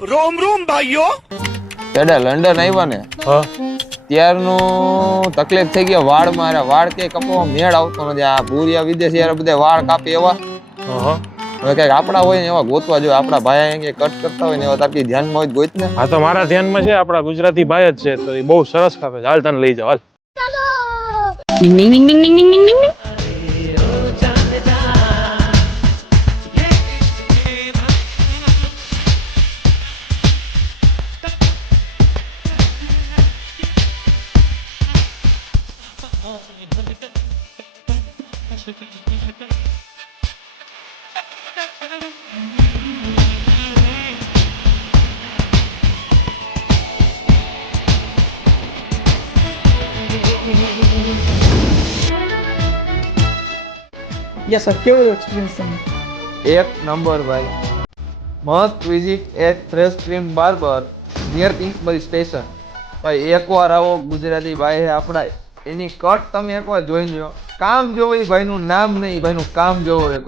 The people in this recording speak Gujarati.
रोम रोम भाइयों। તેડા લંડન આવ્યા ને હા ત્યારનું તકલીફ થઈ ગઈ વાળ મારા વાળ કે કપવા મેળ આવતો નથી આ ભૂરિયા વિદેશી યાર બધા વાળ કાપે એવા હા હવે કઈક આપડા હોય ને એવા ગોતવા જોઈએ આપડા ભાઈ અહીં કટ કરતા હોય ને એવા તારી ધ્યાનમાં હોય તો ગોત ને હા તો મારા ધ્યાનમાં છે આપણા ગુજરાતી ભાઈ જ છે તો એ બહુ સરસ કાપે છે હાલ તને લઈ જાવ હાલ યસ સર કેવો એક્સપિરિયન્સ તમને એક નંબર ભાઈ મસ્ત visit at Fresh Cream barber near Kingsbury station ભાઈ એકવાર આવો ગુજરાતી ભાઈ છે આપણા એની કટ તમે એકવાર જોઈ લો કામ જોવો એ ભાઈનું નામ નહીં ભાઈનું કામ જોવો એકવાર